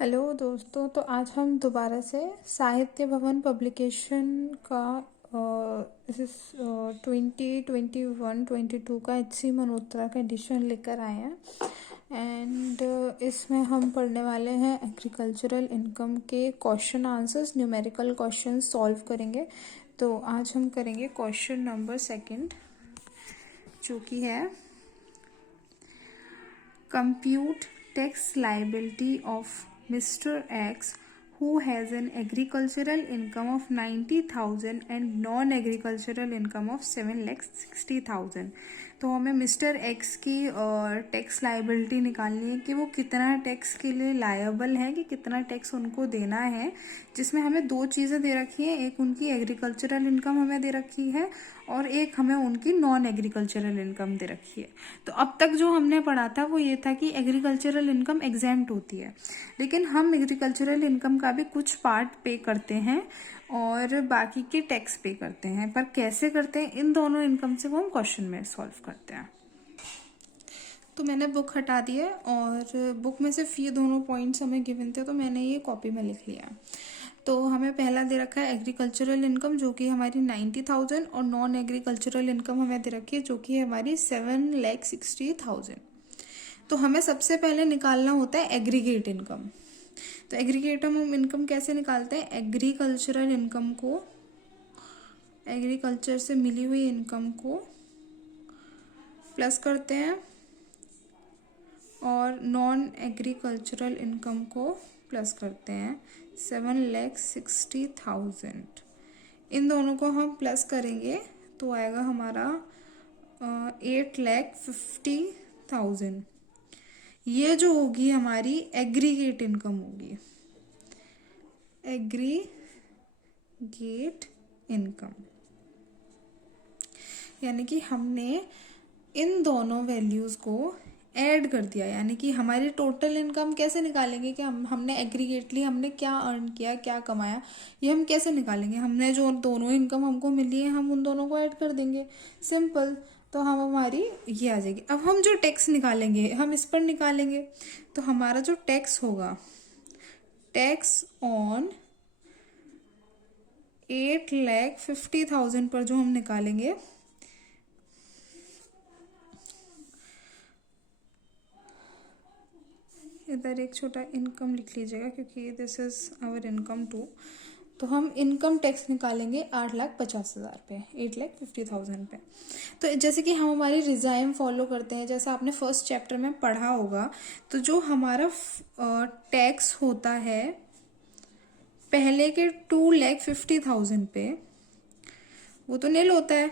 Hello दोस्तों, तो आज हम दोबारा से साहित्य भवन पब्लिकेशन का इस 2021-22 का एच.सी. मल्होत्रा का एडिशन लेकर आए हैं। एंड इसमें हम पढ़ने वाले हैं एग्रीकल्चरल इनकम के question answers, numerical question solve करेंगे। तो आज हम करेंगे क्वेश्चन नंबर 2, जो कि है compute tax liability of Mr. X who has an agricultural income of 90,000 and non-agricultural income of 7,60,000। तो हमें मिस्टर एक्स की टैक्स लाइबिलिटी निकालनी है कि वो कितना टैक्स के लिए लायबल है, कि कितना टैक्स उनको देना है, जिसमें हमें दो चीज़ें दे रखी हैं। एक उनकी एग्रीकल्चरल इनकम हमें दे रखी है और एक हमें उनकी नॉन एग्रीकल्चरल इनकम दे रखी है। तो अब तक जो हमने पढ़ा था वो ये था कि एग्रीकल्चरल इनकम एग्जेम्प्ट होती है, लेकिन हम एग्रीकल्चरल इनकम का भी कुछ पार्ट पे करते हैं और बाकी के टैक्स पे करते हैं। पर कैसे करते हैं, इन दोनों इनकम से वो हम क्वेश्चन में सॉल्व करते हैं। तो मैंने बुक हटा दी है और बुक में सिर्फ ये दोनों पॉइंट्स हमें गिवन थे, तो मैंने ये कॉपी में लिख लिया। तो हमें पहला दे रखा है एग्रीकल्चरल इनकम, जो कि हमारी 90,000, और नॉन एग्रीकल्चरल इनकम हमें दे रखी है, जो कि हमारी 7,60,000। तो हमें सबसे पहले निकालना होता है एग्रीगेट इनकम। तो एग्रीगेट हम इनकम कैसे निकालते हैं? एग्रीकल्चरल इनकम को, एग्रीकल्चर से मिली हुई इनकम को प्लस करते हैं और नॉन एग्रीकल्चरल इनकम को प्लस करते हैं 7,60,000। इन दोनों को हम प्लस करेंगे तो आएगा हमारा 8,50,000। ये जो होगी हमारी एग्रीगेट इनकम होगी, एग्रीगेट इनकम। यानी कि हमने इन दोनों वैल्यूज को ऐड कर दिया। यानी कि हमारी टोटल इनकम कैसे निकालेंगे कि हमने एग्रीगेटली हमने क्या अर्न किया, क्या कमाया, ये हम कैसे निकालेंगे? हमने जो दोनों इनकम हमको मिली है, हम उन दोनों को ऐड कर देंगे, सिंपल। तो हम हमारी ये आ जाएगी। अब हम जो टैक्स निकालेंगे हम इस पर निकालेंगे। तो हमारा जो टैक्स होगा, टैक्स ऑन 8,50,000 पर जो हम निकालेंगे, इधर एक छोटा इनकम लिख लीजिएगा क्योंकि this is our income too. तो हम इनकम टैक्स निकालेंगे 8,50,000 पे, 8,50,000 पे। तो जैसे कि हम हमारी रिजाइम फॉलो करते हैं, जैसा आपने फर्स्ट चैप्टर में पढ़ा होगा, तो जो हमारा टैक्स होता है पहले के 2,50,000 पे, वो तो निल होता है,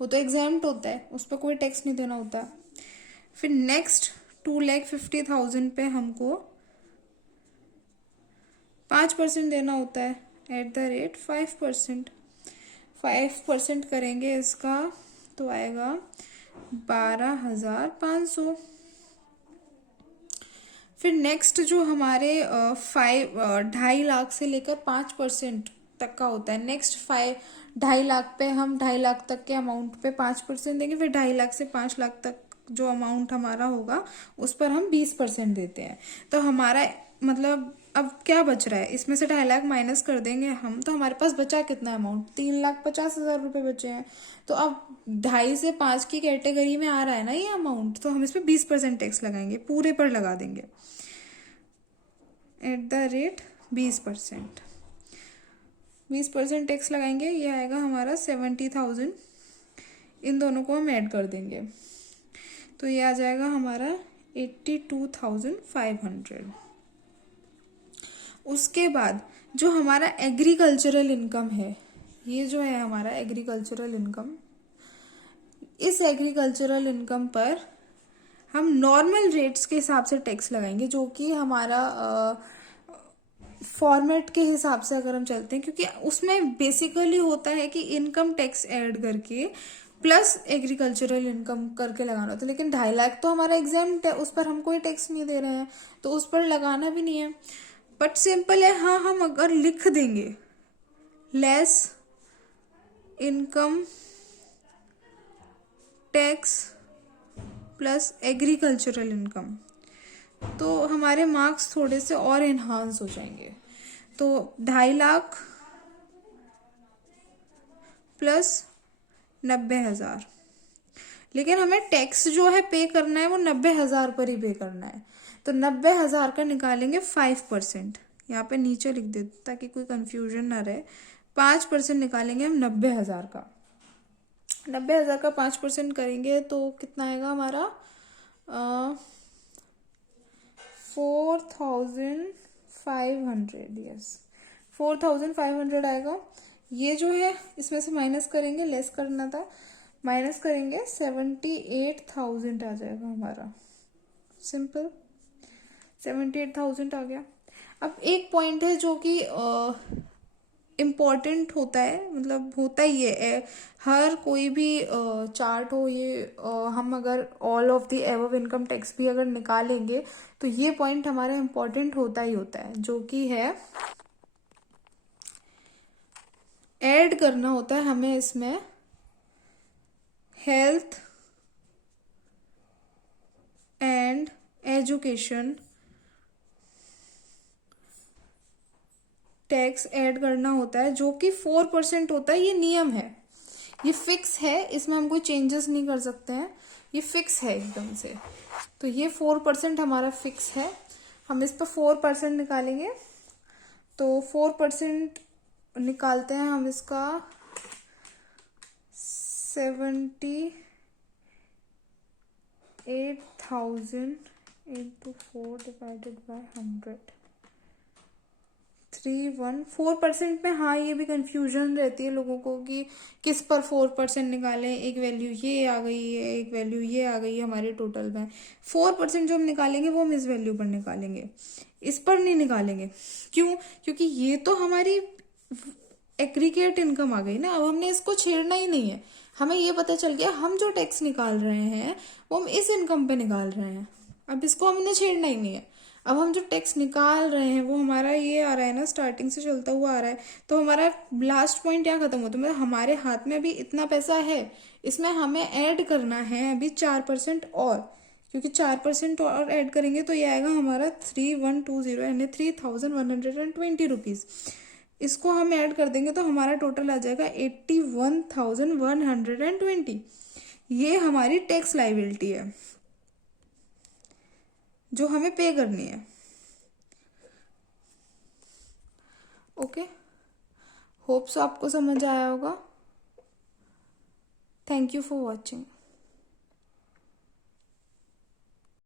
वो तो एग्जाम्प्ट होता है, उस पर कोई टैक्स नहीं देना होता। फिर नेक्स्ट 2,50,000 पे हमको 5% देना होता है एट द रेट 5%। 5% करेंगे इसका तो आएगा 12,500। फिर नेक्स्ट जो हमारे 2.5 लाख से लेकर 5% तक का होता है, नेक्स्ट 2.5 लाख पे हम 2.5 लाख तक के अमाउंट पे 5% देंगे। फिर 2.5 लाख से 5 लाख तक जो अमाउंट हमारा होगा उस पर हम 20% देते हैं। तो हमारा मतलब अब क्या बच रहा है, इसमें से 2.5 लाख माइनस कर देंगे हम, तो हमारे पास बचा कितना अमाउंट? 3,50,000 रुपये बचे हैं। तो अब 2.5 से 5 की कैटेगरी में आ रहा है ना ये अमाउंट, तो हम इस पर 20% टैक्स लगाएंगे, पूरे पर लगा देंगे एट द रेट 20%। 20% टैक्स लगाएंगे, ये आएगा हमारा 70,000। इन दोनों को हम ऐड कर देंगे तो ये आ जाएगा हमारा 82,500। उसके बाद जो हमारा एग्रीकल्चरल इनकम है, ये जो है हमारा एग्रीकल्चरल इनकम, इस एग्रीकल्चरल इनकम पर हम नॉर्मल रेट्स के हिसाब से टैक्स लगाएंगे, जो कि हमारा फॉर्मेट के हिसाब से अगर हम चलते हैं, क्योंकि उसमें बेसिकली होता है कि इनकम टैक्स ऐड करके प्लस एग्रीकल्चरल इनकम करके लगाना होता है। लेकिन 2.5 लाख तो हमारा एग्जाम्प्ट है, उस पर हम कोई टैक्स नहीं दे रहे हैं, तो उस पर लगाना भी नहीं है। बट सिंपल है, हाँ, हम अगर लिख देंगे less income tax plus agricultural income, तो हमारे मार्क्स थोड़े से और इन्हांस हो जाएंगे। तो 2.5 लाख प्लस 90,000, लेकिन हमें टैक्स जो है पे करना है वो 90,000 पर ही पे करना है। तो 90,000 का निकालेंगे 5%, यहाँ पे नीचे लिख देते ताकि कोई कंफ्यूजन ना रहे। 5% निकालेंगे हम 90,000 का। 90,000 का 5% करेंगे तो कितना आएगा हमारा 4,500। यस, 4,500 आएगा। ये जो है इसमें से माइनस करेंगे, लेस करना था, माइनस करेंगे 78,000 आ जाएगा हमारा। सिंपल, 78,000 आ गया। अब एक पॉइंट है जो कि इम्पॉर्टेंट होता है, मतलब होता ही है हर कोई भी चार्ट हो ये, हम अगर all of the above income tax भी अगर निकालेंगे तो ये पॉइंट हमारा इम्पॉर्टेंट होता ही होता है, जो कि है ऐड करना होता है हमें इसमें health and education tax add करना होता है, जो कि 4% होता है। ये नियम है, ये फिक्स है, इसमें हम कोई चेंजेस नहीं कर सकते हैं, ये फिक्स है एकदम से। तो ये 4% हमारा फिक्स है, हम इस पर 4% निकालेंगे। तो 4% निकालते हैं हम इसका 78,000 into 4 divided by 100, 4% में। हाँ, ये भी कंफ्यूजन रहती है लोगों को कि किस पर 4% निकालें। एक वैल्यू ये आ गई है, एक वैल्यू ये आ गई है हमारे टोटल में। 4% जो हम निकालेंगे वो हम इस वैल्यू पर निकालेंगे, इस पर नहीं निकालेंगे। क्यों? क्योंकि ये तो हमारी एग्रीगेट इनकम आ गई ना, अब हमने इसको छेड़ना ही नहीं है। हमें ये पता चल गया हम जो टैक्स निकाल रहे हैं वो हम इस इनकम पे निकाल रहे हैं, अब इसको हमने छेड़ना ही नहीं है। अब हम जो टैक्स निकाल रहे हैं वो हमारा ये आ रहा है ना, स्टार्टिंग से चलता हुआ आ रहा है। तो हमारा लास्ट पॉइंट क्या खत्म होता है, मतलब हमारे हाथ में अभी इतना पैसा है, इसमें हमें ऐड करना है अभी 4% और, क्योंकि 4% और ऐड करेंगे तो ये आएगा हमारा 3120, यानी 3,120 इसको हम ऐड कर देंगे तो हमारा टोटल आ जाएगा 81,120। ये हमारी टैक्स लाइबिलिटी है जो हमें पे करनी है। ओके, होप सो आपको समझ आया होगा। Thank you for watching.